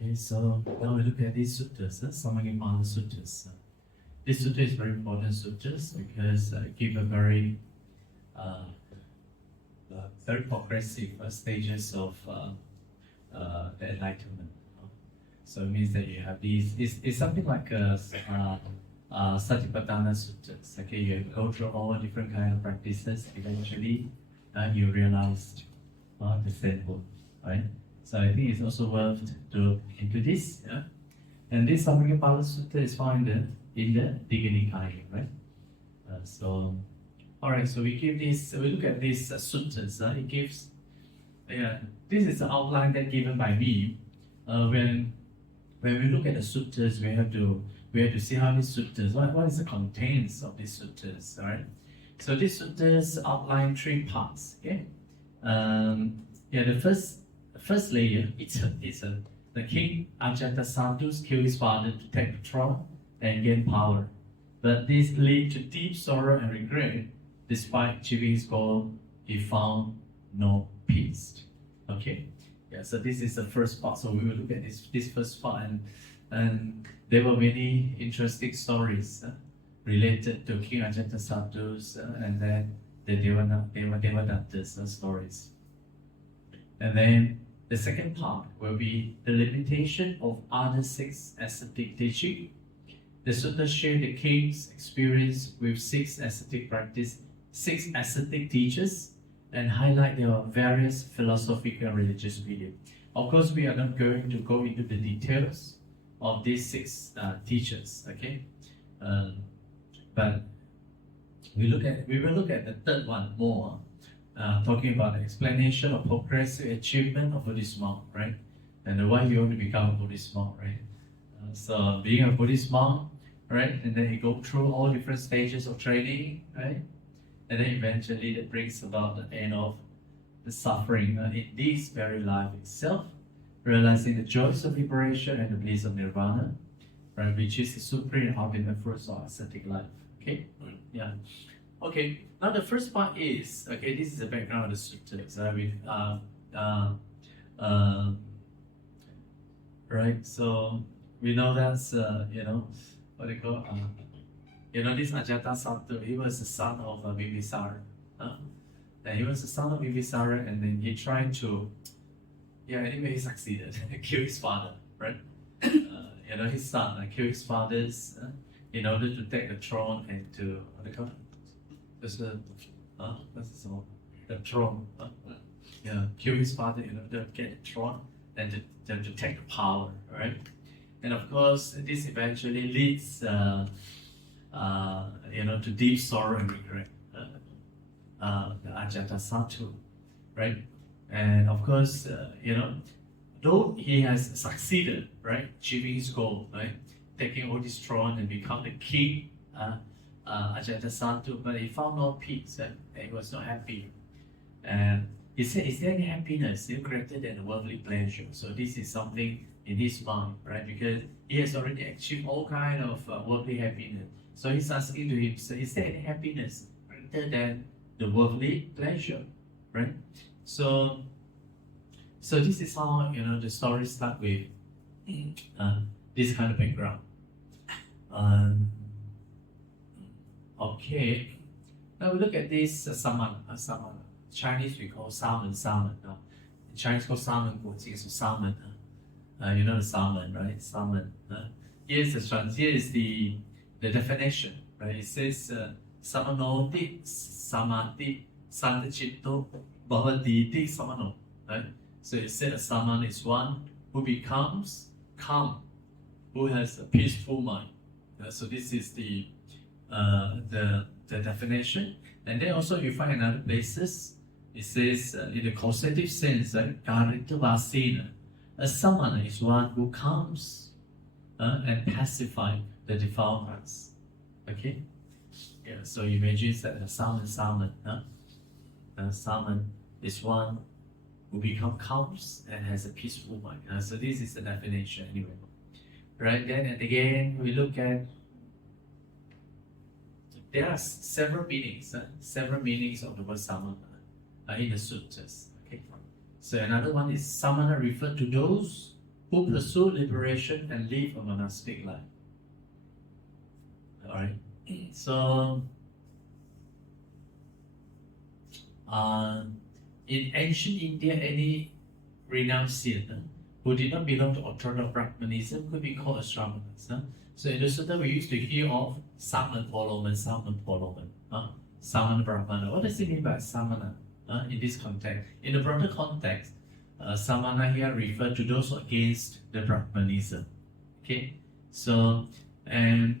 Okay, so now we look at these suttas, Samaññaphala Suttas. This sutta is very important suttas because it give a very progressive stages of the enlightenment. So it means that you have these. It's something like a Satipatthana suttas. Okay, you go through all different kind of practices. Eventually, you realize the same goal, right? So I think it's also worth to look into this. Yeah? And this Samaññaphala Sutta is found in the Digha Nikaya, right? Alright, so we look at these suttas. It gives, this is the outline that given by me. When we look at the suttas, we have to see how these suttas, what is the contents of these suttas, alright? So these suttas outline three parts. Okay, the first layer is the king Ajatasattu killed his father to take the throne and gain power, but this led to deep sorrow and regret. Despite achieving his goal, he found no peace. Okay, so this is the first part. So we will look at this first part, and there were many interesting stories related to King Ajatasattu's and then the Devadatta's stories. And then the second part will be the limitation of other six ascetic teaching. The sutta share the king's experience with six ascetic teachers, and highlight their various philosophical and religious beliefs. Of course, we are not going to go into the details of these six teachers, okay? But we will look at the third one more, talking about the explanation of progressive achievement of Buddhist monk, right? And why you want to become a Buddhist monk, right? So being a Buddhist monk, right? And then you go through all different stages of training, right? And then eventually that brings about the end of the suffering in this very life itself, realizing the joys of liberation and the bliss of nirvana, right? Which is the supreme and ultimate fruits of ascetic life. Okay? Yeah. Okay. Now the first part is, okay, this is the background of the suttas. Right? So we know that's what they call this Ajatasattu, he was the son of Bimbisara. And he was the son of Bimbisara, and then he tried to, anyway, he succeeded, kill his father, right? His son killed his fathers in order to take the throne and to, what do you call it? The throne. Kill his father in order to get the throne and to take the power, right? And of course, this eventually leads to deep sorrow and regret, the Ajatasattu, right? And of course, though he has succeeded, right, achieving his goal, right, taking all this throne and become the king, Ajatasattu, but he found no peace, and he was not happy. And he said, is there any happiness still greater than worldly pleasure? So this is something in his mind, right? Because he has already achieved all kind of worldly happiness. So he's asking to himself, is there any happiness greater than the worldly pleasure, right? So this is how the story starts with this kind of background. Okay, now we look at this Samana. Chinese we call salmon. In Chinese called salmon, so salmon. The salmon, right? Salmon. Here is the definition, right? It says samanoti samati santachitto bhavaditi samano, right? So it said a saman is one who becomes calm, who has a peaceful mind. So this is the definition. And then also you find in other places, it says in the causative sense, right? Karitavasena. A samana is one who calms and pacifies the defilements. Okay? So you imagine that a salmon, salmon is one who becomes calm and has a peaceful mind. So this is the definition anyway. Right? Then and again, we look at, there are several meanings of the word samana in the suttas. Okay? So another one is samana referred to those who who pursue liberation and live a monastic life. Alright, so in ancient India, any renunciate who did not belong to orthodox Brahmanism could be called as Sramanas. So in the Sutta, we used to hear of Samana Brahmana. What does it mean by Samana in this context? In the broader context, Samana here refers to those against the Brahmanism. Okay, so and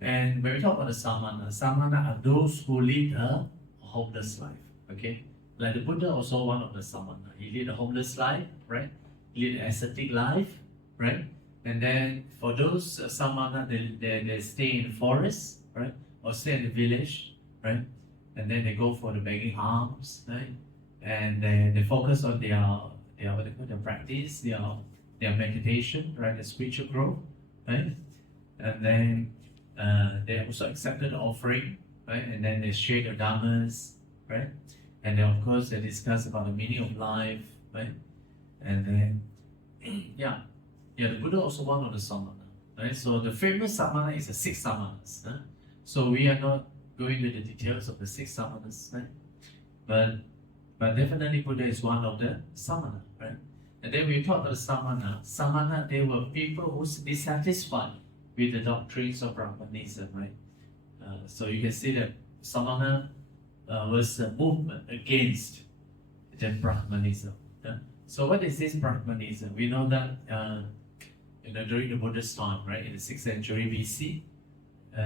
when we talk about the Samana are those who lead a homeless life. Okay, like the Buddha also one of the Samana. He lead a homeless life, right? He lead an ascetic life, right? And then for those Samana, they stay in the forest, right? Or stay in the village, right? And then they go for the begging alms, right? And they focus on their what they call their practice, their meditation, right? The spiritual growth, right? And then they also accepted the offering, right? And then they share the dhammas, right? And then of course they discuss about the meaning of life, right? And then the Buddha also one of the Samana, right? So the famous Samana is the 6 Samanas. So we are not going into the details of the 6 Samanas, right? But definitely Buddha is one of the Samana, right? And then we talk about the Samana, they were people who were dissatisfied with the doctrines of Brahmanism, right? So you can see that Samana was a movement against the Brahmanism. So what is this Brahmanism? We know that during the Buddha's time, right, in the 6th century BC,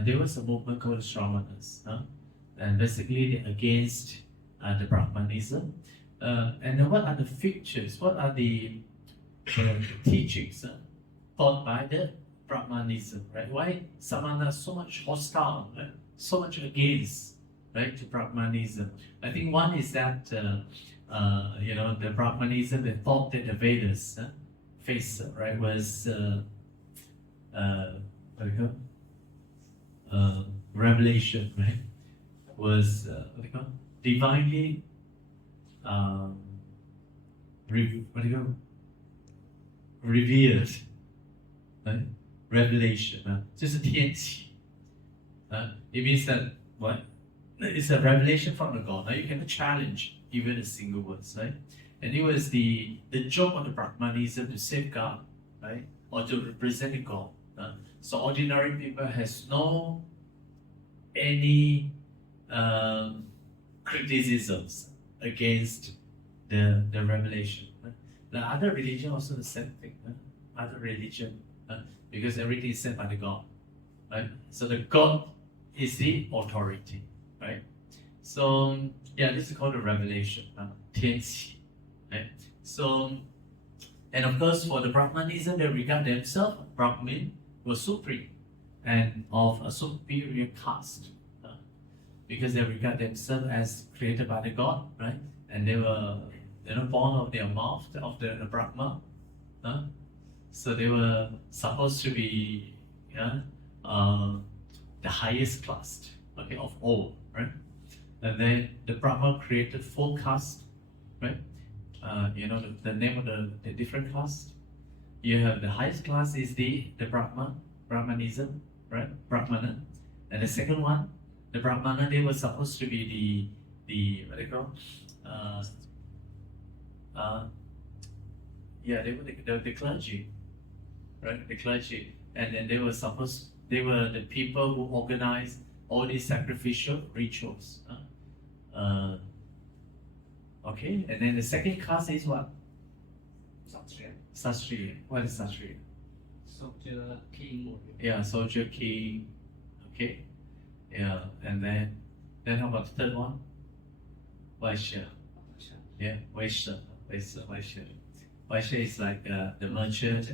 there was a movement called the Sramanas, and basically they're against the Brahmanism. And then what are the features? What are the teachings taught by the Brahmanism? Right? Why Samana so much hostile, right? So much against, right, to Brahmanism? I think one is that the Brahmanism, they thought that the Vedas face, right, was revelation, right, was divinely revealed, right? Revelation, 就是天启. It means that what? It's a revelation from the God. Now you cannot challenge even a single words, right? And it was the job of the Brahmanism to safeguard, right, or to represent the God. So ordinary people has no any criticisms against the revelation. The other religion also the same thing. Other religion, because everything is said by the God, right? So the God is the authority, right? So this is called the revelation, 天启, right? So, and of course for the Brahmanism, they regard themselves, Brahmin, was supreme and of a superior caste, because they regard themselves as created by the God, right? And they were born of their mouth, of the Brahma. So they were supposed to be the highest class, okay, of all, right? And then the Brahma created 4 castes, right? The name of the different castes. You have the highest class is the Brahmanism, right? Brahmana. And the second one, the Brahmana, they were supposed to be the what they call, they were the clergy, right? The clergy, and then they were the people who organized all these sacrificial rituals. Okay, and then the second caste is what? Sastriya. What is Sastriya? Soldier, king. Yeah, soldier, king. Okay. Yeah, and then how about the third one? Vaishya. Yeah, Vaishya. Vaishya is like the merchant,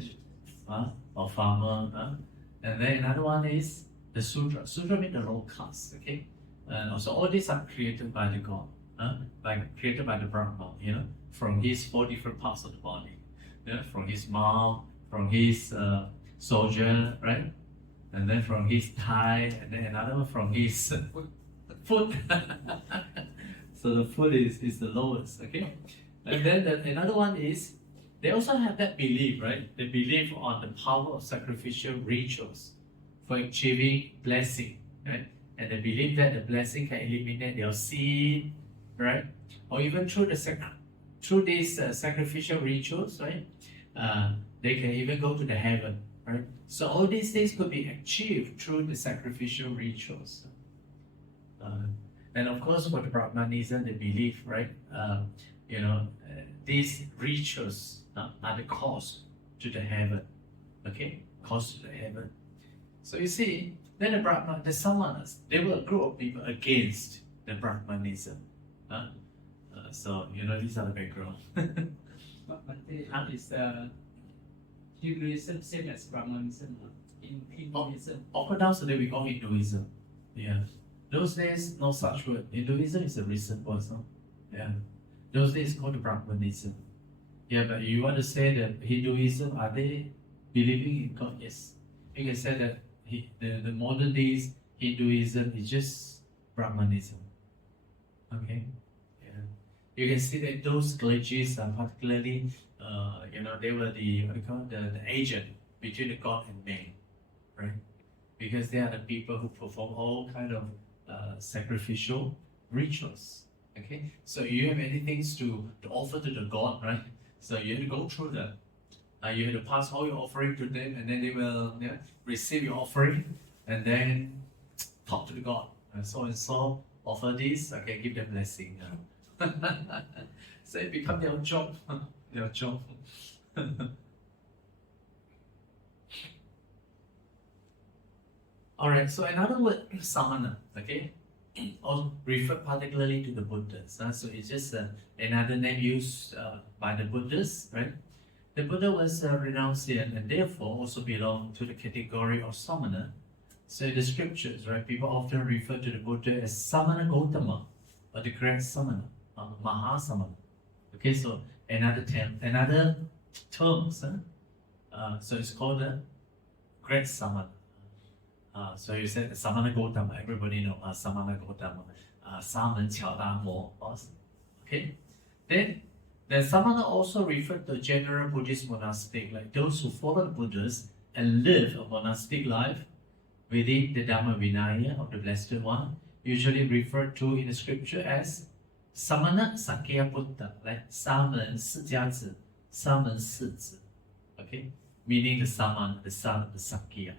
or farmer. And then another one is the Sudra. Sudra means the low caste. Okay. And also all these are created by the God, created by the Brahma. From his 4 different parts of the body. From his mouth, from his soldier, right? And then from his thigh, and then another one from his foot. So the foot is the lowest, okay? And then another one is they also have that belief, right? They believe on the power of sacrificial rituals for achieving blessing, right? And they believe that the blessing can eliminate their sin, right? Or even through these sacrificial rituals, right? They can even go to the heaven, right? So all these things could be achieved through the sacrificial rituals. And of course, for the Brahmanism, they believe, right? These rituals are the cause to the heaven, okay? Cause to the heaven. So you see, then the Samanas, they were a group of people against the Brahmanism. So these are the background. But is Hinduism same as Brahmanism in Hinduism? Of course, nowadays we call Hinduism. Yeah. Those days, no such word. Hinduism is a recent word, no? Yeah. Those days called Brahmanism. Yeah, but you want to say that Hinduism, are they believing in God? Yes. You can say that the modern days Hinduism is just Brahmanism. Okay? Yeah. You can see that those clergies are particularly, they were the agent between the God and man, right? Because they are the people who perform all kind of sacrificial rituals. Okay, so you have anything to offer to the God, right? So you have to go through that. You have to pass all your offering to them, and then they will receive your offering, and then talk to the God. So and so offer this, okay, give them blessing. So it becomes their job. Their job. Alright, so another word, samana, okay, also refer particularly to the Buddhas. So it's just another name used by the Buddhists, right? The Buddha was a renunciant and therefore also belonged to the category of samana. So in the scriptures, right, people often refer to the Buddha as Samana Gautama, or the great samana, Mahasamana. Okay, so another term, so it's called the great samana. So you said Samana Gautama, everybody know Samana Gautama, Samaññaphala Sutta. Okay, then the Samana also referred to general Buddhist monastic, like those who follow the Buddhas and live a monastic life within the Dhamma Vinaya of the Blessed One, usually referred to in the scripture as Samana Sakya Buddha, like Saman Sijia, Saman Sizi. Okay, meaning the Saman, the son of the Sakya.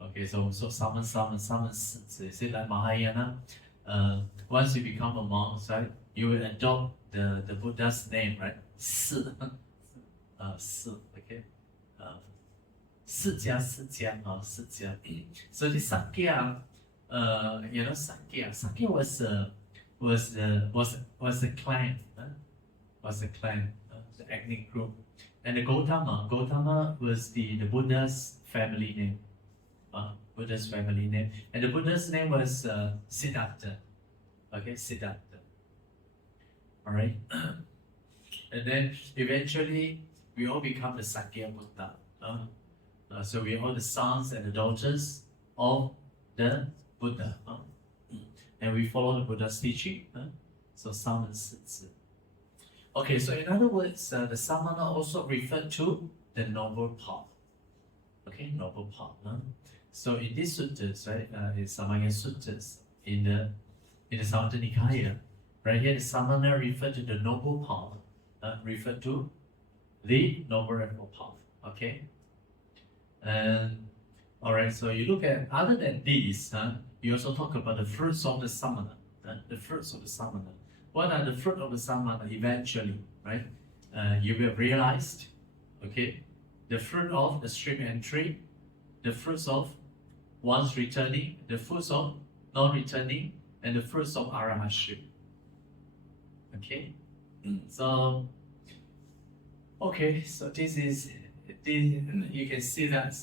Okay, so Saman Sizi. Is it like Mahayana? Once you become a monk, right, you will adopt the Buddha's name, right? Si. Okay. Sijia. So the Sakya, Sakya was a clan, the ethnic group, and the Gautama was the Buddha's family name, and the Buddha's name was Siddhartha. Okay, Siddhartha. All right, and then eventually we all become the Sakya Buddha. So we are all the sons and the daughters of the Buddha, and we follow the Buddha's teaching. So Saman Sizi. Okay, so in other words, the Samana also referred to the noble path. Okay, noble path. So in these suttas, right, in Samaññaphala Suttas, in the Sarvata Nikaya, right here the Samana referred to the noble path, referred to the noble path. Okay. And alright, so you look at other than these, you also talk about the fruits of the samana. The fruits of the samana. What are the fruit of the samana eventually? Right? You will realize, okay, the fruit of the stream entry, the fruits of once returning, the fruits of non-returning, and the fruits of arahatship. Okay, so this is. You can see that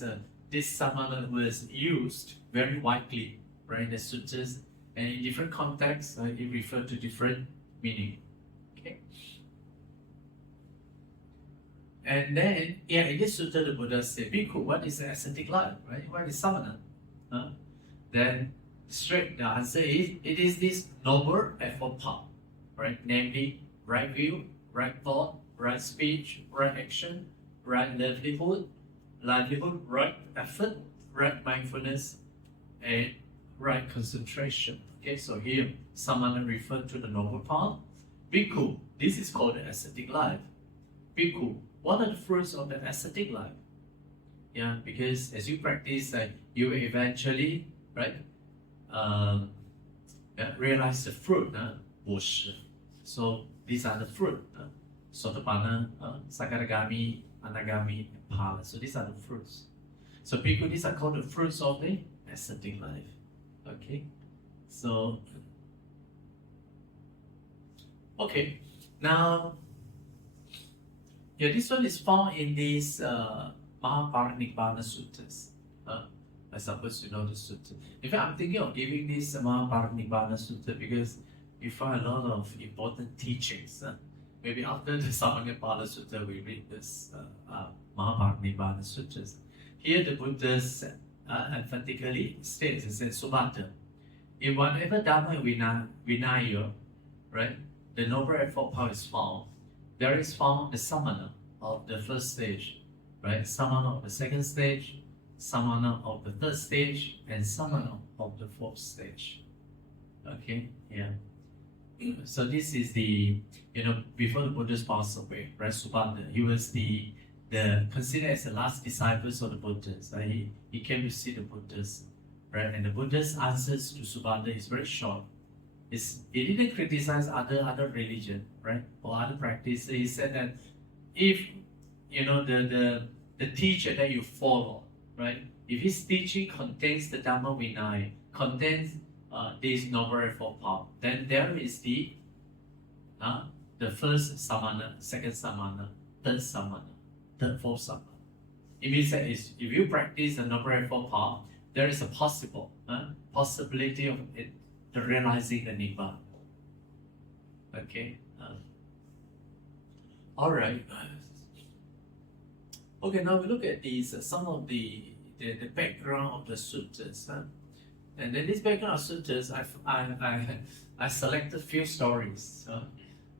this samana was used very widely, right, in the suttas, and in different contexts, it referred to different meaning. Okay. And then, in this sutta, the Buddha said, Bhikkhu, what is the ascetic life, right? What is samana? Then, straight, the answer is, it is this noble effort path, right? Namely, right view, right thought, right speech, right action, right livelihood, right effort, right mindfulness, and right concentration. Okay, so here Samana referred to the noble path. Bhikkhu, this is called the ascetic life. Bhikkhu, what are the fruits of the ascetic life? Yeah, because as you practice, you will eventually, right, realize the fruit, 果实. So these are the fruit, Sotapanna, Sakadagami, Anagami, and Phala. So these are the fruits. So bhikkhu, these are called the fruits of the ascetic life. Okay, so okay, now this one is found in these Mahaparinibbana Suttas. I suppose you know the sutta. In fact, I'm thinking of giving this Mahaparinibbana Sutta because you find a lot of important teachings. Maybe after the Samaññaphala Sutta, we read this Mahaparinibbana Suttas. Here the Buddha emphatically states, it says, Subhata, in whatever Dhamma Vinaya, right, the Noble Eightfold Path is found, there is found the Samana of the first stage, right, Samana of the second stage, Samana of the third stage, and Samana of the fourth stage. Okay, yeah. So this is the, before the Buddha passed away, right, Subhata, he was the considered as the last disciples of the Buddhas. He came to see the Buddhas, right? And the Buddha's answers to Subhata is very short. He didn't criticize other religion, right, or other practice. He said that if the teacher that you follow, right, if his teaching contains the Dhamma Vinaya, contains this Noble Eightfold Path, then there is the first Samana, second Samana, third Samana, third, fourth Samana. It means that if you practice the Noble Eightfold Path, there is a possibility of it, the realizing the Nibbana. Okay. All right. Okay. Now we look at these some of the background of the suttas. And then this background of suttas, I selected few stories,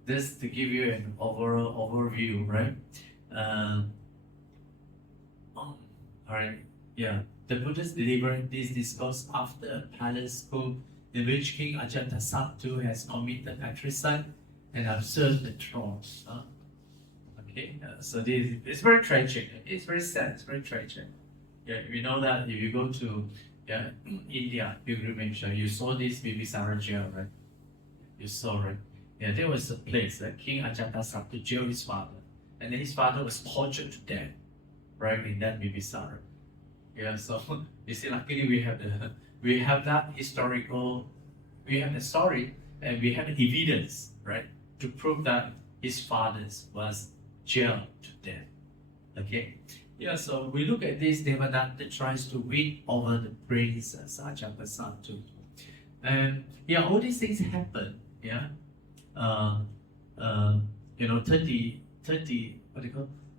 just to give you an overall overview, right? All right, yeah. The Buddha's delivered this discourse after a palace coup in which King Ajatasattu has committed matricide and usurped the throne. Okay, so this it's very tragic. It's very sad. It's very tragic. Yeah, we know that if you go to India pilgrimage, you saw this Bimbisara jail, right? You saw, right? Yeah, there was a place that King Ajatasattu jailed his father, and then his father was tortured to death, right, in that Bimbisara. Yeah, so you see, luckily we have that historical, we have the story, and we have evidence, right, to prove that his father was jailed to death. Okay. Yeah, so we look at this Devadatta tries to win over the prince Ajatasattu. And all these things happen. Yeah.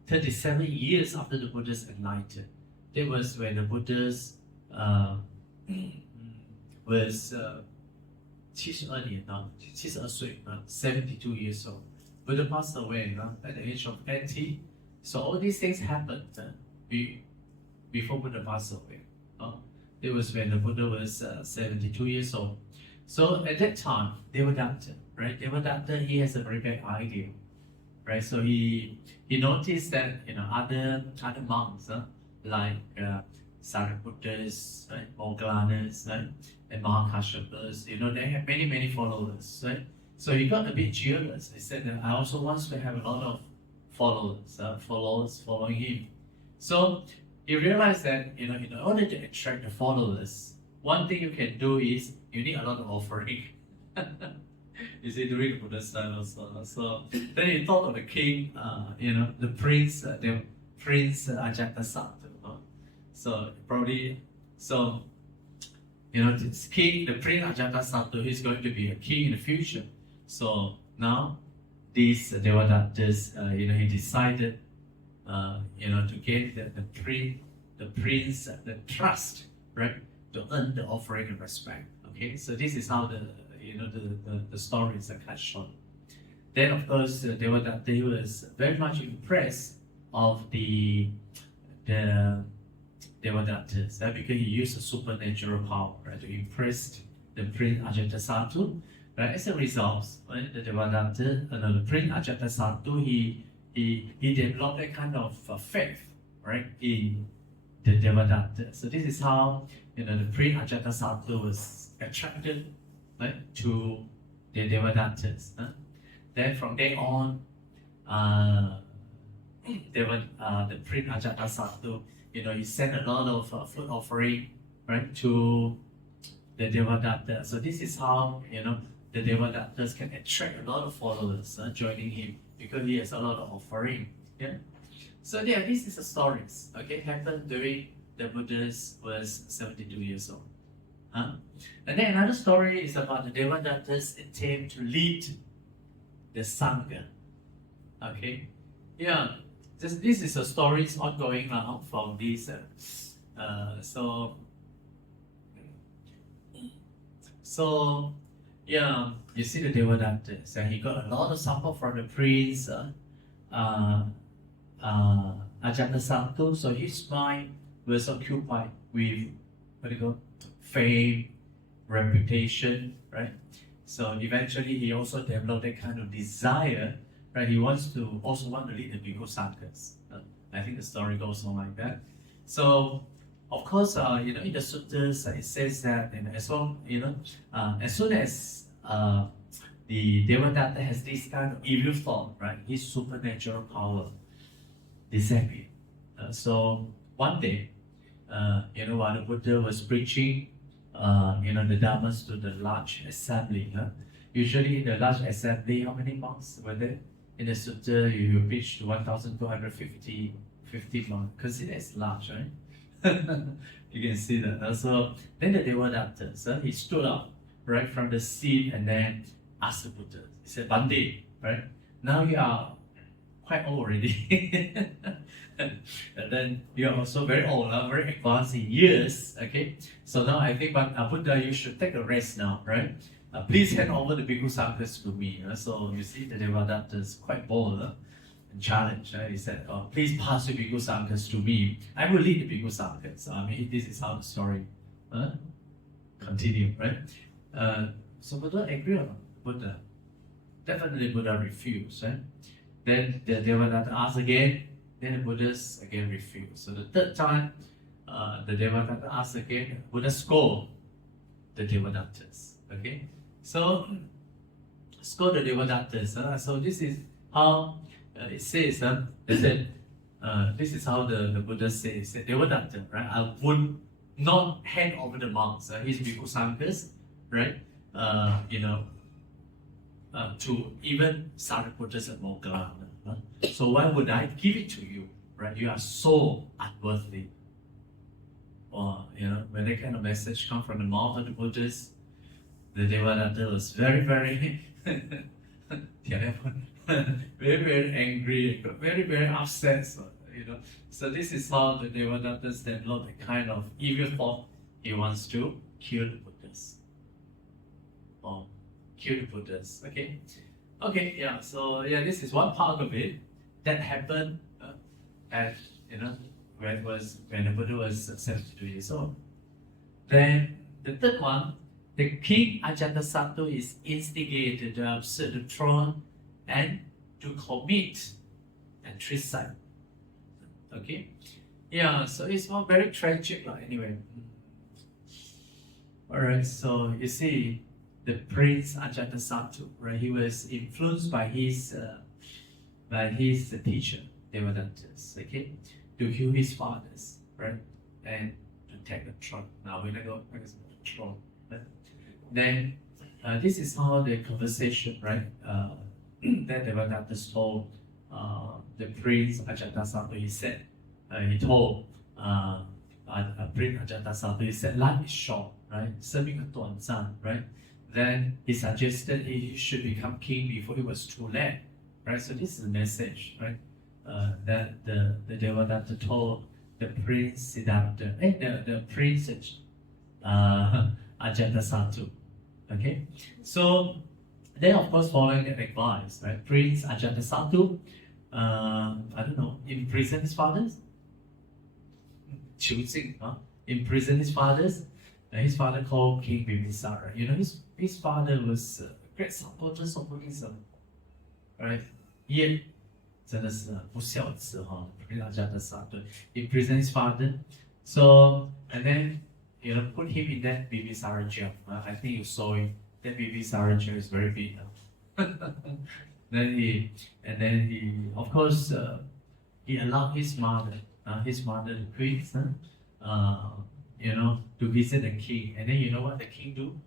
37 years after the Buddha's enlightened. That was when the Buddha's was 72年72岁 72 years old. Buddha passed away at the age of 80. So all these things happened before Buddha passed away. It was when the Buddha was 72 years old. So at that time, Devadatta, right? Devadatta, he has a very bad idea, right? So he noticed that other monks like Sariputtas, right, Moggllanas, right, and Mahakashyapas, they have many followers, right? So he got a bit jealous. He said that I also want to have a lot of followers following him. So he realized that in order to attract the followers, one thing you can do is you need a lot of offering. You see, during the Buddha's time also. So then he thought of the king, the prince Ajatasattu. So probably, this king, the prince Ajatasattu, he's going to be a king in the future. So now, these Devadattas, he decided, to get the prince, the trust, right, to earn the offering of respect. Okay, so this is how the stories are cut short. then of course Devadatta was very much impressed of the Devadattas, because he used a supernatural power, right, to impress the Prince Ajatasattu. Right? As a result, right, the Devadatta, the Prince Ajatasattu, he developed a kind of faith, right, in the Devadatta. So this is how the Prince Ajatasattu was attracted, right, to the Devadattas. Then from there on, the Prince Ajatasattu, he sent a lot of food offering, right, to the Devadatta. So this is how the Devadattas can attract a lot of followers joining him, because he has a lot of offering. Yeah. So yeah, this is a story. Okay, happened during the Buddha's was 72 years old. And then another story is about the Devadattas attempt to lead the Sangha. Okay. Yeah. This is a story ongoing now from this. So yeah, you see the Devadatta, and he got a lot of support from the prince Ajatasattu. So his mind was occupied with fame, reputation, right? So eventually he also developed a kind of desire, right? He want to lead the Bhikkhu Sanghas. I think the story goes on like that. So of course, in the suttas it says that as long, as soon as the Devadatta has this kind of evil thought, right, his supernatural power disappeared. So one day, while the Buddha was preaching, the Dhammas to the large assembly. Usually in the large assembly, how many monks were there? In the sutta, you preach to 1,250 monks. Consider as large, right? You can see that. So then the Devadatta, he stood up, right, from the seat and then asked the Buddha. He said, Bhante, right? Now you are quite old already. And then you are also very old, very advanced in years. Okay, so now I think, Buddha, you should take a rest now, right? Please hand over the Bhikkhu Sanghas to me. So you see, the Devadatta is quite bold and challenged. Right? He said, please pass the Bhikkhu Sanghas to me. I will lead the Bhikkhu Sanghas. I mean, this is how the story continue, right? So Buddha agreed or not? Buddha. Definitely Buddha refused. Right? Then the Devadatta asked again. Then the Buddhas again refused. So the third time, the Devadatta asked again. Buddha scolded the Devadattas. Okay, so scold the Devadattas. So this is how it says. They said, this is how the Buddha says. Devadatta, right? I would not hand over the monks, his Bhikkhu Sanghas, right? To even Sariputtas and Moggallana. So why would I give it to you, right? You are so unworthy. Or when that kind of message comes from the mouth of the Buddhas, the Devadatta was very, very, very, very angry, very, very upset. So this is how the Devadatta developed a kind of evil thought. He wants to kill the Buddhas. Or kill the Buddhas. Okay, yeah. So yeah, this is one part of it that happened when the Buddha was 72 years old. Then the third one, the king Ajatasattu is instigated to usurp the throne and to commit and suicide. Okay, yeah. So it's all very tragic, anyway. All right. So you see, the Prince Ajatasattu, right? He was influenced by his teacher Devadattas, okay, to kill his fathers, right, and to take the throne. Now we're gonna go back to the throne. Right? Then this is how the conversation, right, that Devadattas told the Prince Ajatasattu. He told Prince Ajatasattu. He said, life is short, right? 生命很短暂, right? Then he suggested he should become king before it was too late, right? So this is the message, right? That the Devadatta told the Prince Siddhartha, the Prince Ajatasattu. Okay, so Then, of course, following that advice, right, Prince Ajatasattu, I don't know, imprisoned his fathers. Choosing, imprisoned his fathers. His father called King Bimbisara. You know, his father was a great supporter of Buddhism, right? Yet, 真的是不孝子哈 Prince Ajatasattu imprisoned his father. So, and then, you know, put him in that Bimbisara jail. I think you saw it. That Bimbisara jail is very big. then he, of course, he allowed his mother, the queen, you know, to visit the king. And then you know what the king do?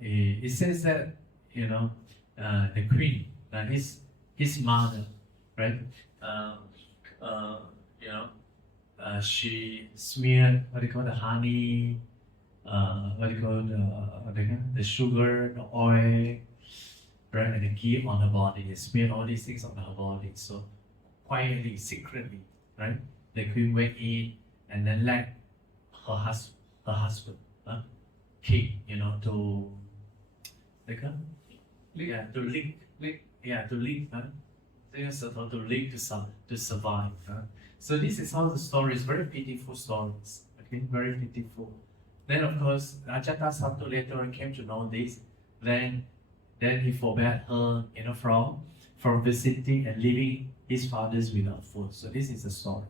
It says that, you know, the queen, his mother, right? You know, she smeared what they call the honey, what they call the sugar, the oil, right, and the ghee on her body. They smeared all these things on her body. So quietly, secretly, right? The queen went in and then let her husband, king, you know, to to lick, to lick, to lick to survive. So this is how the story is very pitiful stories. Okay, very pitiful. Then of course Ajatasattu later on came to know this. Then he forbade her, you know, from visiting and leaving his fathers without food. So this is the story.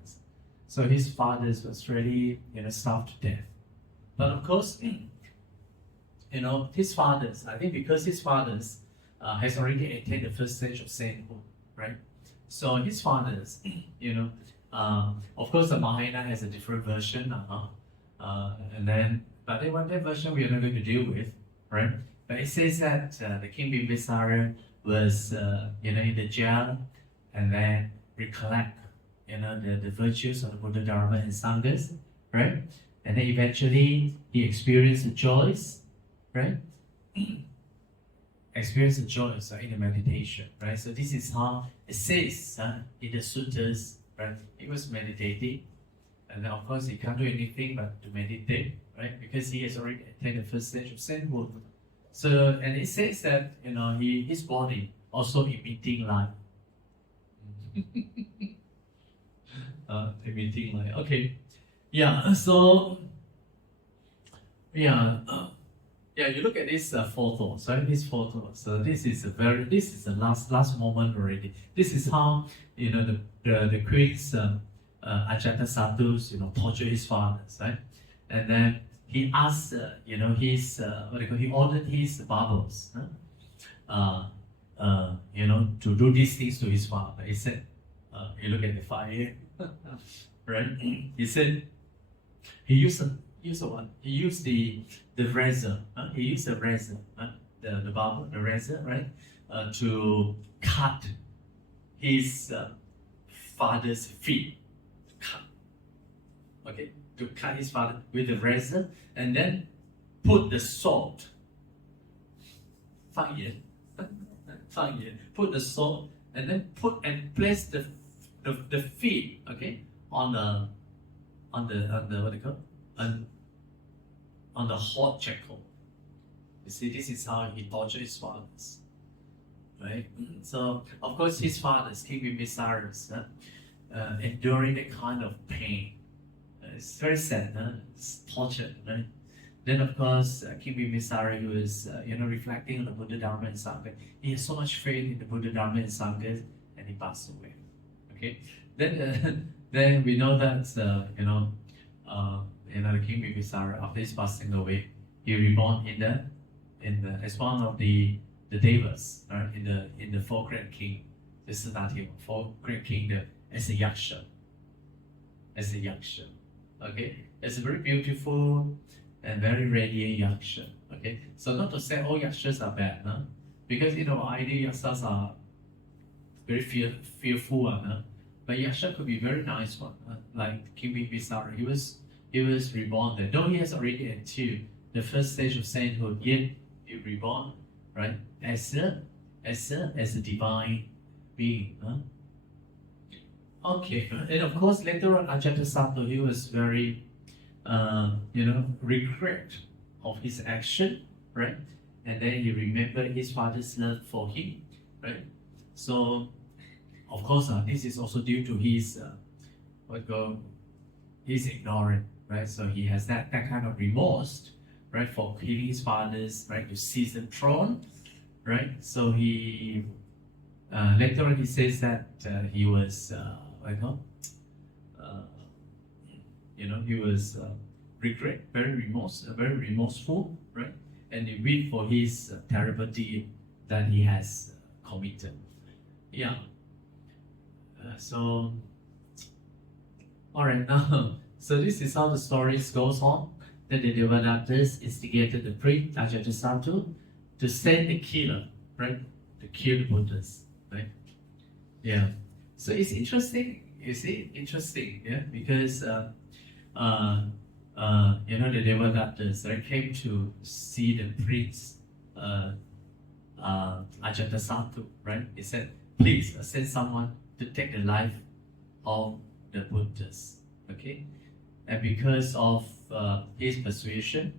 So his fathers was really, you know, starved to death. But of course, you know, his fathers, I think because his fathers has already attained the first stage of sainthood, right? So his fathers, you know, of course the Mahayana has a different version, and then, but that version we are not going to deal with, right? But it says that the King Bimbisara was, you know, in the jail, and then recollect, you know, the virtues of the Buddha, Dharma, and Sanghas, right? And then eventually he experienced the joys, right? Experience the joys in the meditation, right? So this is how it says in the suttas, right? He was meditating, and then of course he can't do anything but to meditate, right? Because he has already attained the first stage of sainthood. So, and it says that, you know, his body also emitting light. Emitting light. Okay. Yeah. So, yeah. You look at this photo. Sorry, this photo. So this is the last moment already. This is how, you know, the queen's Ajatasattu, you know, torture his fathers, right? And then he asked, you know, his he ordered his bubbles, you know, to do these things to his father. He said, you look at the fire, right? He said he used what? He used the razor. He used the razor, the bubble, the razor, right, to cut his father's feet. Okay, to cut his father with the razor, and then put the salt. 放盐, put the salt, and then place the feet, okay, on the what do you call, on the hot charcoal. You see, this is how he tortured his fathers, right? So of course his fathers, King Bimbisara, enduring that kind of pain. It's very sad, it's torture, right? Then of course King Bimbisara, who is, you know, reflecting on the Buddha, Dharma, and Sangha. He has so much faith in the Buddha, Dharma, and Sangha, and he passed away. Okay, then we know that you know, the King Bimbisara, after his passing away, he reborn as one of the devas, right? In the four great king, the Siddhartha, four great kingdom, as a yaksha. Okay, it's a very beautiful and very radiant yaksha. Okay, so not to say all yakshas are bad, because, you know, ideal yaksas are very fearful, but yaksha could be very nice one, like King Bimbisara. He was reborn there, though he has already achieved the first stage of sainthood, yet he reborn, right, as a divine being. Okay, and of course later on Ajatasattu, he was very, you know, regret of his action, right? and then he remembered his father's love for him, right? So, of course, this is also due to his his ignorance, right? So he has that kind of remorse, right, for killing his fathers, right, to seize the throne, right? So he later on he says that he was he was very remorseful, right? And he weep for his terrible deed that he has committed. Yeah. So, all right, now, so this is how the story goes on. Then the Devadatas instigated the priest Ajatasattu to send the killer, right, to kill the Buddhas, right? Yeah. So it's interesting. You see, interesting, yeah, because the Devadatas, right, came to see the priest Ajatasattu, right? He said, please send someone to take the life of the Buddhas, okay? And because of his persuasion,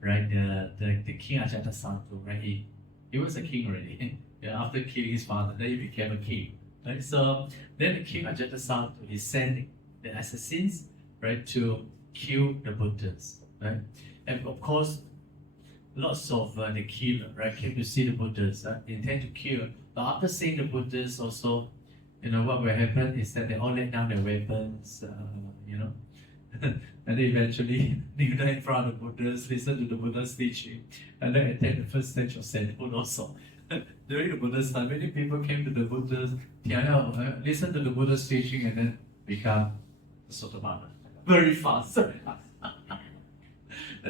right, the king Ajatasattu, right, he was a king already. Yeah, after killing his father, then he became a king, right? So then the king Ajatasattu, he sent the assassins, right, to kill the Buddhas, right? And of course, lots of the killer, right, came to see the Buddhas, intend to kill. But after seeing the Buddhas, also, what will happen is that they all let down their weapons, and then eventually kneel down in front of the Buddhas, listen to the Buddha's teaching, and then attend the first stage of sainthood also. During the Buddha's time, many people came to the Buddha's, listen to the Buddha's teaching, and then become Sotapanna. Very fast. And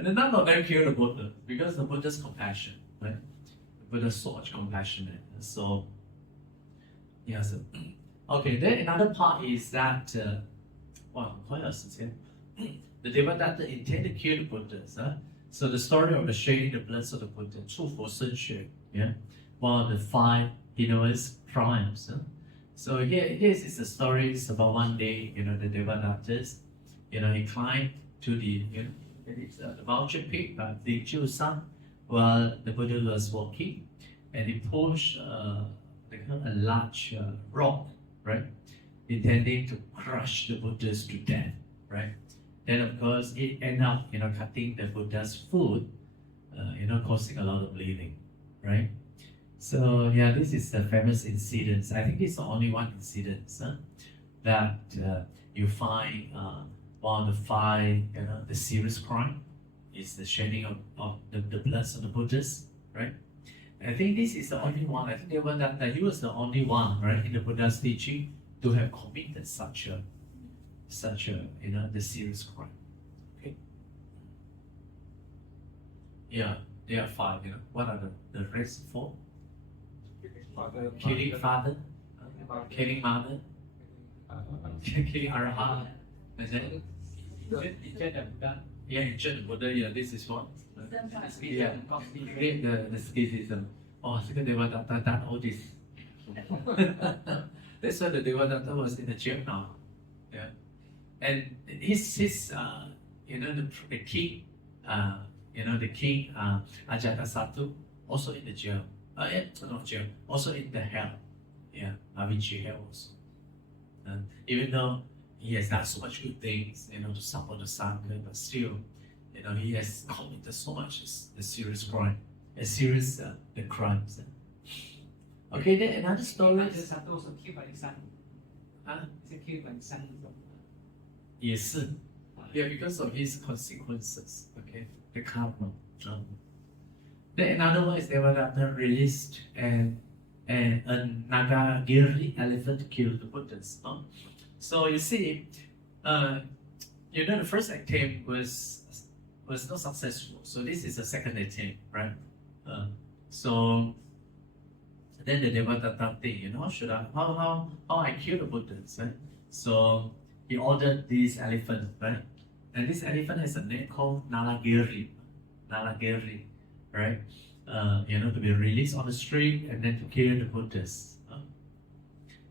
then none of them killed the Buddha because the Buddha's compassion, right? The Buddha's so much compassionate. So, yeah. So, okay. Then another part is that, the Devadatta intended to kill the Buddhas. So the story of the shedding the blood of the Buddha, 出佛身血, yeah, one of the 5 Hinduist crimes. So here, this is the story. It's about one day, the Devadattas, he climbed to the vulture peak, the Chusan, while the Buddha was walking, and he pushed a large rock, right, intending to crush the Buddhas to death, right? Then of course it ended up, cutting the Buddha's foot, causing a lot of bleeding, right? So yeah, this is the famous incident. I think it's the only one incident that you find one of the 5, the serious crime is the shedding of the blood of the Buddhas, right? I think this is the only one. I think that he was the only one, right, in the Buddha's teaching to have committed such a the serious crime. Okay. Yeah, there are 5. What are the rest 4? Killing father, killing mother, killing Arahant. Is it? Yeah, injured the Buddha. Yeah, this is what. Yeah, the schism. Oh, the Devadatta done all this. That's why the Devadatta was in the jail now. Yeah, and his the king, the king Ajatasattu also in the jail. Not jail, also in the hell. Yeah, Avinci hell also. Even though he has done so much good things, to support the Sangha, but still, he has committed so much the serious crime, the crimes. Okay, then another story. Ajatasattu also killed by his son. Is killed by his son? Yes. Yeah, because of his consequences. Okay, the karma. Then another one is Devadatta released and a Nagagiri elephant killed the Buddhas. So you see, the first attempt was not successful. So this is the second attempt, right? So then the Devadatta think, how I kill the Buddhas, right? So he ordered this elephant, right? And this elephant has a name called Nalagiri, right? To be released on the street and then to kill the Buddhas.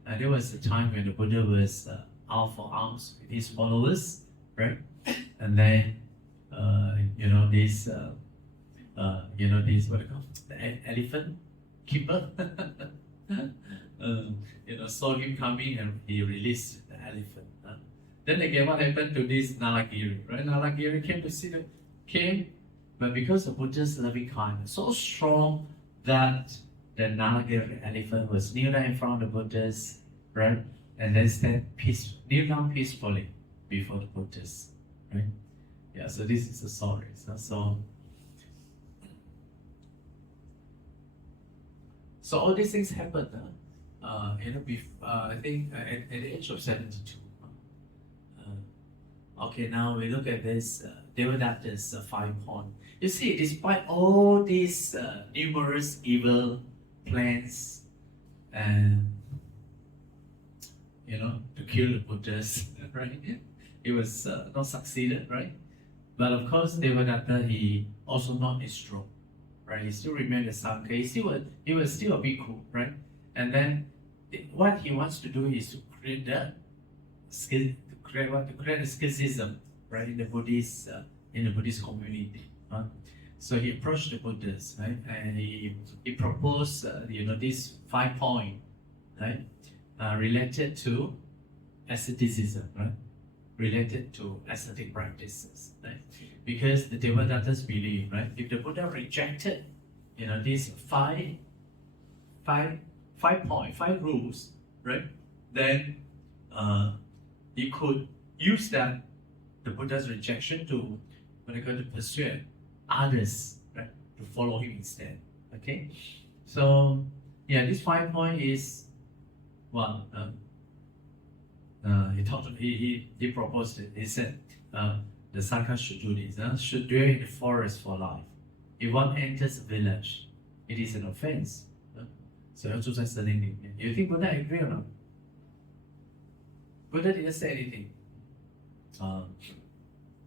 And there was a time when the Buddha was out for arms with his followers, right? And then, this this, what do you call the elephant keeper. Saw him coming and he released the elephant. Then again, what happened to this Nalagiri? Right? Nalagiri came, but because of Buddha's loving kindness, so strong that the Nalagiri elephant was kneel down in front of the Buddhas, right? And then kneel down peacefully before the Buddhas, right? Yeah, so this is the story. So all these things happened, I think at the age of 72. Okay, now we look at this Devadatta's 5 point. You see, despite all these numerous evil plans and to kill the Buddhas, right? It was not succeeded, right? But of course, Devadatta, he also not his throne, right? He still remained a Sangha. He was still a bhikkhu, right? And then what he wants to do is to create the schism, right, in the Buddhist community. So he approached the Buddhas, right, and he proposed, this 5 point, right, related to asceticism, right, related to ascetic practices, right, because the Devadattas believe, right, if the Buddha rejected, these five rules, right, then he could use the Buddha's rejection to persuade others, right, to follow him instead. Okay, so yeah, this 5 point is he proposed it. He said the Sangha should do this. Should dwell in the forest for life. If one enters a village, it is an offense. So you think Buddha agree or not? Buddha didn't say anything.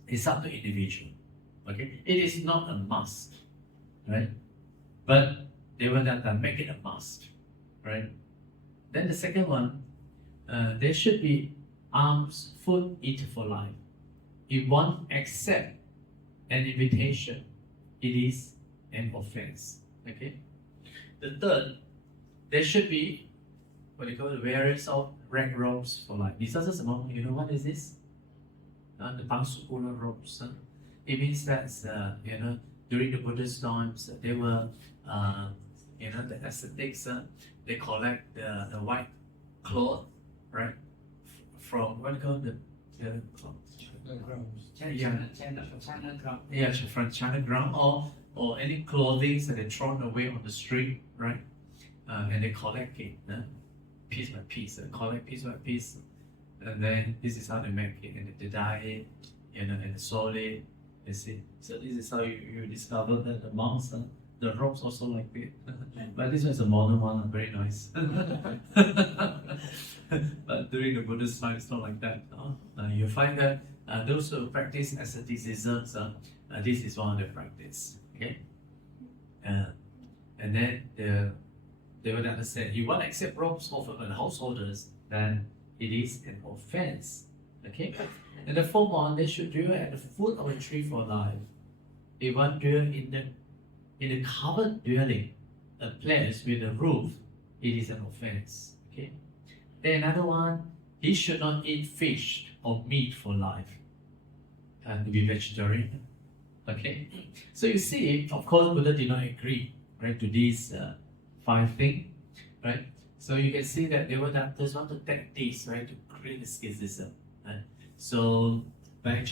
It's up to individual. Okay, it is not a must, right? But Devadatta make it a must, right? Then the second one, there should be alms, food, eat for life. If one accept an invitation, it is an offense. Okay. The third, there should be what you call the wearers of red robes for life. You know what is this? The Pangsukula robes. It means that during the Buddhist times, they were the ascetics. They collect the white cloth, right? From what do you call from China ground or any clothing that they thrown away on the street, right? And they collect it piece by piece. Collect piece by piece, and then this is how they make it, and they dye it, and they sew it. You see, so this is how you discover that the monks, the robes also like it. But this one is a modern one, very nice. But during the Buddhist time, it's not like that. You find that those who practice asceticism, this is one of their practice. Okay, and then they would understand. If one accept robes offered by the householders, then it is an offense. Okay, and the fourth one, they should dwell at the foot of a tree for life. If one dwell in the covered dwelling, a place with a roof, it is an offense. Okay. Then another one, he should not eat fish or meat for life, and to be vegetarian. Okay. So you see, of course, Buddha did not agree, right, to these 5 things, right? So you can see that Devadattas want to take this, right, to create the schism, right? So, but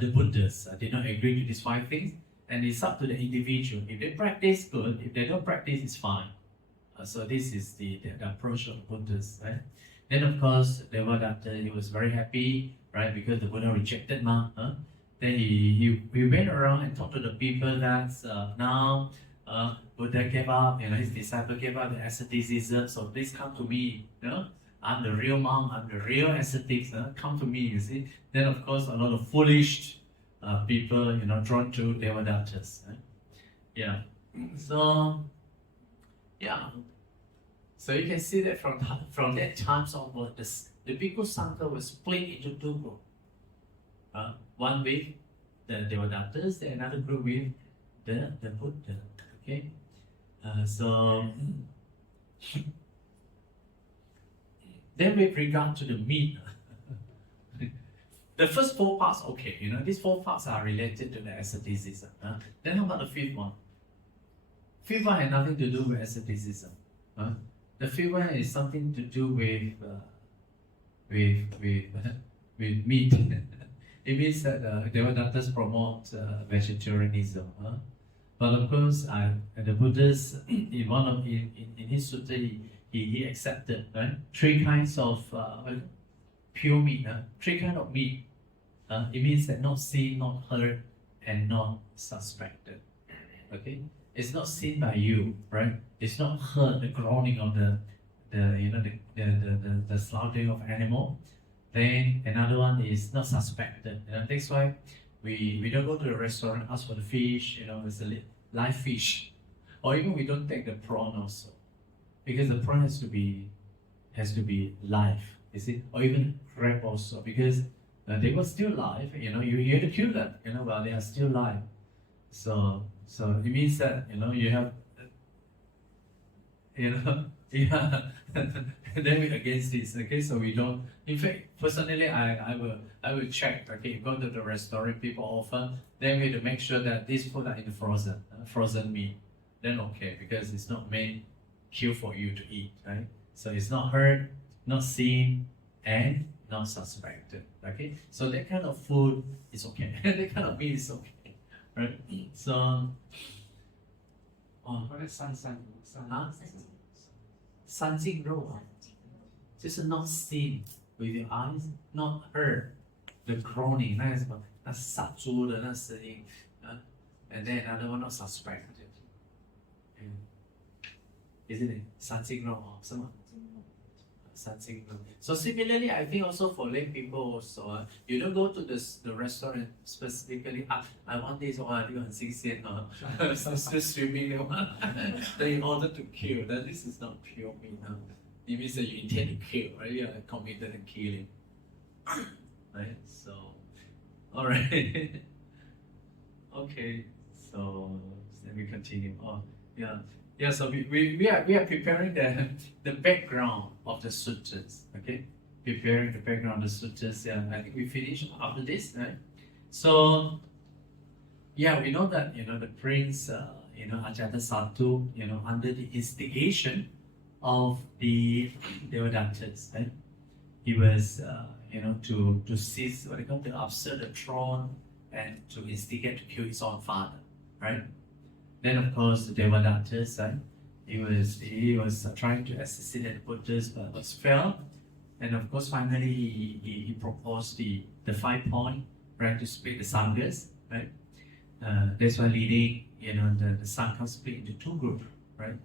the Buddhas did not agree to these 5 things, and it's up to the individual. If they practice, good. If they don't practice, it's fine. So this is the approach of the Buddhas, right? Then of course, Devadatta, he was very happy, right, because the Buddha rejected Then he went around and talked to the people that now Buddha gave up, his disciple gave up the asceticism, so please come to me, I'm the real monk, I'm the real ascetic, come to me, you see. Then of course, a lot of foolish people, drawn to Devadattas. Right? Yeah. So you can see that from that time onwards, the Bhikkhu Sangha was split into 2 groups. One with the Devadattas, and another group with the Buddha. Okay, so then with regard to the meat, the first four parts, okay, these four parts are related to the asceticism. Then how about the fifth one? Fifth one had nothing to do with asceticism. The fifth one is something to do with meat. It means that Devadattas promote vegetarianism. But of course, the Buddhas in his sutta he accepted three kinds of pure meat. Three kinds of meat. It means that not seen, not heard, and not suspected. Okay, it's not seen by you, right? It's not heard the groaning of the slaughtering of animal. Then another one is not suspected. That's why we don't go to the restaurant, ask for the fish. It's a live fish, or even we don't take the prawn also, because the prawn has to be live. You see, or even crab also, because they were still live. You have to kill them. While they are still live. So it means that you have yeah. Then we against this. Okay, so we don't. In fact, personally, I will check. Okay, go to the restaurant people offer. Then we have to make sure that these food are in the frozen meat. Then okay, because it's not made kill for you to eat, right? So it's not heard, not seen, and not suspected. Okay, so that kind of food is okay. That kind of meat is okay, right? So, What is sun? 三净肉啊，就是 not seen with your eyes, not heard the groaning， 那个什么，那杀猪的那声音and then another one not suspected， isn't it？ 三净肉哦，是吗？三净肉。So similarly, I think also for lay people also, you don't go to the restaurant specifically. I want this one, 这个很新鲜啊，still swimming the one. Then in order to kill, then this is not pure meat. It means that you intend to kill, right? You are committed to killing, right? So, all right. Okay. So let me continue. Oh, yeah. Yeah, so we are preparing the background of the sutras, okay? Preparing the background of the sutras. Yeah, I think we finish after this, right? So, yeah, we know that the prince, Ajatasattu, under the instigation of the Devadattas, right? He was, to seize to upset the throne and to instigate to kill his own father, right? Then of course the Devadattas, he was trying to assassinate the Buddhas, but was failed. And of course finally he proposed the 5 point, right, to split the sanghas, right? That's why leading the sangha split into 2 groups, right?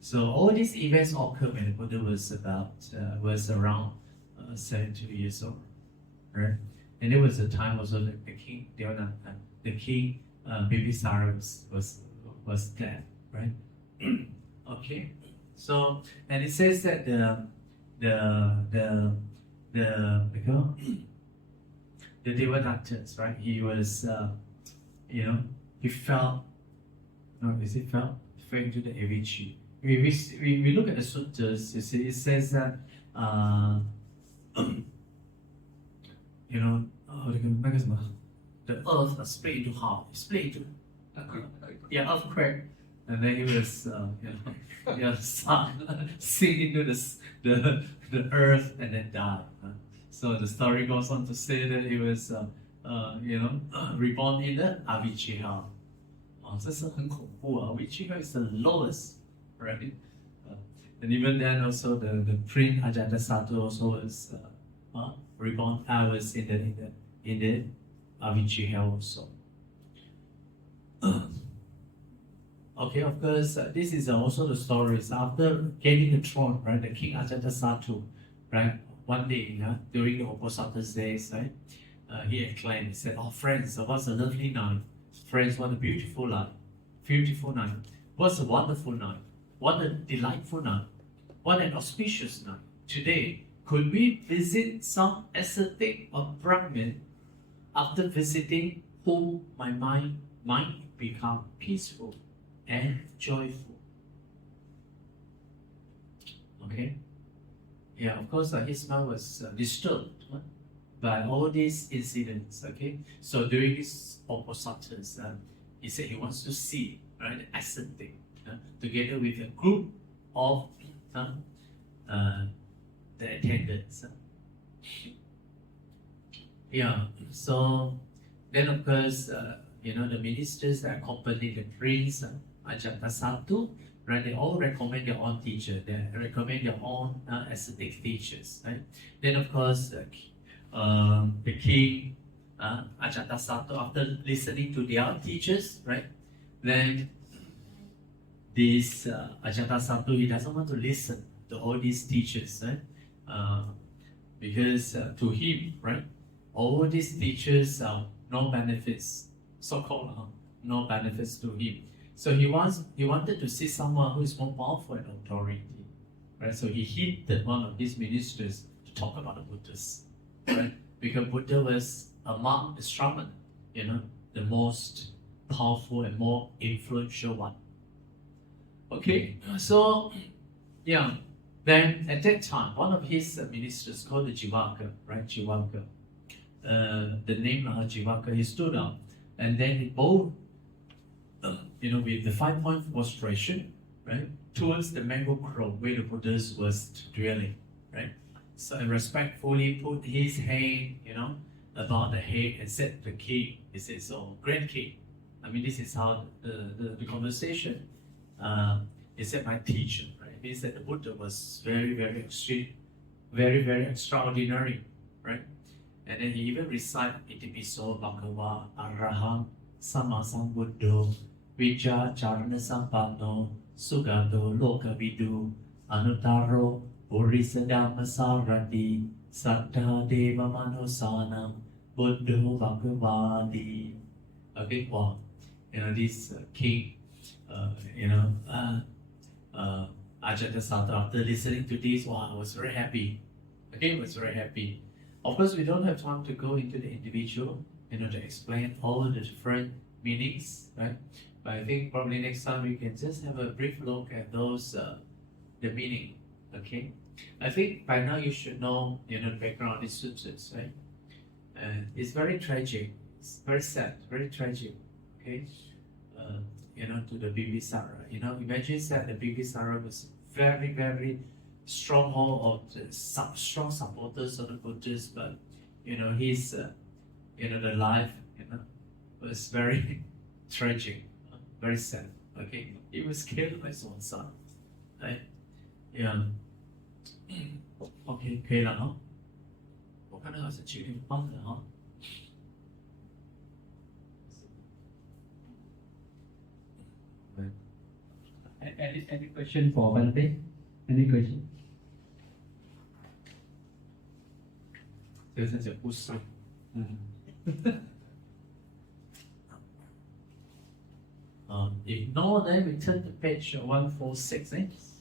So all these events occurred when the Buddha was around 72 years old, right? And there was a time also that the king Bibhisara was dead, right? Okay, so and it says that the Devadattas, right? He was, he fell. No, is it fell? Fell into the Avicii. We look at the suttas. You see, it says that the earth split into half, split into earthquake, and then he was sink into the earth and then died. So the story goes on to say that he was reborn in the Avicii hell. 这是很恐怖啊 Avicii hell is the lowest, right? And even then also the prince Ajatasattu also was reborn. I was in the Avicii hell also. Okay, of course, this is also the stories after gaining the throne, right? The king Ajatasattu, right? One day, during the Uposatta's days, right? He exclaimed, he said, "Oh, friends, what's a lovely night! Friends, what a beautiful night! Beautiful night! What a wonderful night! What a delightful night! What an auspicious night! Today, could we visit some ascetic or Brahmin after visiting whom my mind become peaceful and joyful. Okay? Yeah, of course, his mind was disturbed by all these incidents. Okay? So during this Upasatas, he said he wants to see, right, the ascending, together with a group of the attendants. Yeah, so then of course, the ministers that accompany the prince, Ajatasattu, right, they all recommend their own teacher, they recommend their own ascetic teachers, right? Then of course, the king, Ajatasattu, after listening to their teachers, right, then this Ajatasattu, he doesn't want to listen to all these teachers, right? Because to him, right, all these teachers no benefits, so-called no benefits to him. So he wanted to see someone who is more powerful and authority, right? So he hinted one of his ministers to talk about the Buddhas, right? Because Buddha was among the Shramana, the most powerful and more influential one. Okay, so yeah, then at that time, one of his ministers called the Jivaka, right? Jivaka, the name Jivaka, he stood up, and then he bowed, with the 5-point prostration, right, towards the mango grove where the Buddhas was dwelling, right? So respectfully put his hand, about the head and said to the king, he said, "So, Grand King, this is how the conversation. He said, my teacher, right? He said the Buddha was very, very extreme, very, very extraordinary, right? And then he even recited Itipiso Bhagava Araham Sammasambuddho Vijja Charana Sampano Sugado Lokavidu Anutaro Urisadama Sarati Sattha Deva Manosanam Buddho Bhagavadi." Okay, wow. This king, Ajatasattu, after listening to this, wow, I was very happy. Okay, I was very happy. Of course, we don't have time to go into the individual, to explain all the different meanings, right? But I think probably next time we can just have a brief look at those, the meaning, okay? I think by now you should know, the background of these sutras, right? And it's very tragic, it's very sad, very tragic, okay? To the Bimbisara. Imagine that the Bimbisara was very, very stronghold of the strong supporters of the Buddhists, but his the life was very tragic, very sad. Okay, he was killed by his own son, right? Yeah. Okay, 可以了哈。我看那个是9点半的哈。Any question for Bhante? Any question? 这个是不是？If no, then we turn to page 146.